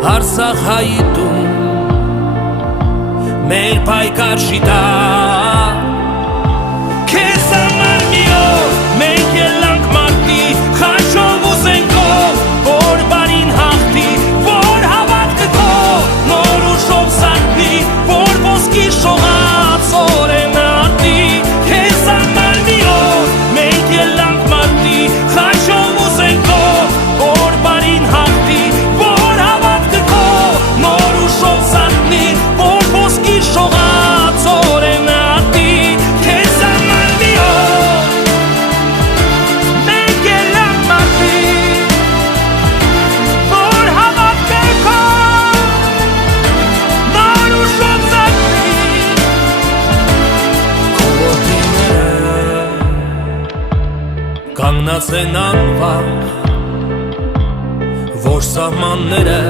Արցախ հայտում մեր պայքար շիտա քեզ համար մի օր մենք ելանք մարտի խաչով ու զենքով որ բարին հաղթի որ հավատքը քո նոր ուժով սարքվի որ ոսկի շողաց օրենը ատի քեզ համար մի օր մենք ելանք մարտի խաչով ու զենքով որ բարին հաղթի որ հավատքը քո նոր ուժով սարքվի որ ոսկի շողաց օրենը ատի քեզ համար մի օր մենք ելանք մարտի որ հավատքը քո նոր ուժով սարքվի քո ոտիները կանգնած են անվախ որ սահմանները